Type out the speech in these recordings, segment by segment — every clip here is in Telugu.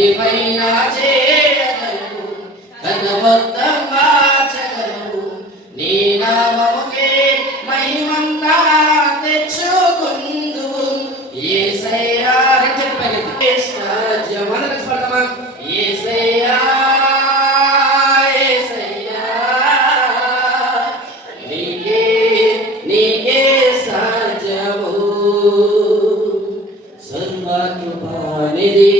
ఏమైనా చేయగలవు, కనబొత్తం మార్చగలవు. నీ నామముకే మహిమంతా తెచ్చుకుందు. యేసయ్యా రాజ్యమా యేసయ్యా యేసయ్యా నీకే నీకే సాధ్యము. సర్వకృపానిధి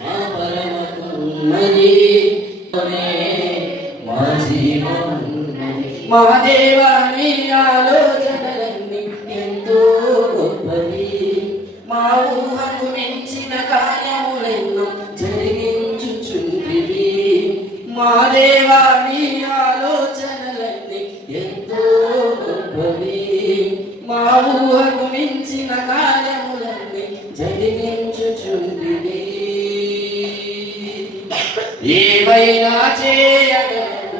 మా పరమ కృపణి మా జీవం మా దేవా నీ ఆలోచనలన్నీ ఎంతో గొప్పవి. మా ఊహకు మించిన కార్యములెన్నో జరిగించుచుంటివి. మా దేవా నీ ఆలోచనలన్నీ ఎంతో గొప్పవి. మా ఊహకు మించిన కార్యములన్నీ జరిగించుచుంటివి. ఏమైనా చేయగలవు,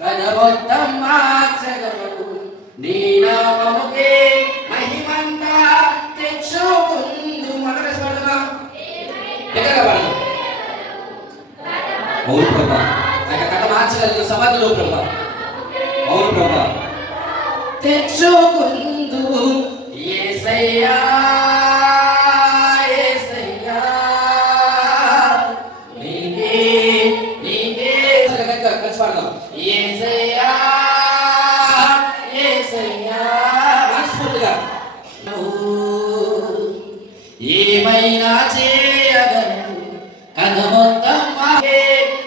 కనబొత్తం మార్చగలవు. నీ నామముకే మహిమంతా తెచ్చుకుందు. మొదటి స్వరంగా అవును ప్రభా, కథ మార్చగలిగిన సమర్థులు ప్రభా. అవును ప్రభా, తెచ్చుకుందు. యేసయ్యా యేసయ్యా నీకే నీకే కలిసి పాడదాం. యేసయ్యా యేసయ్యా మనస్ఫూర్తిగా. ఏమైనా చేయగలవు, కనబొత్తం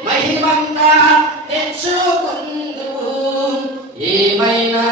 మహిమంతా తెచ్చుకుందు. ఏమైనా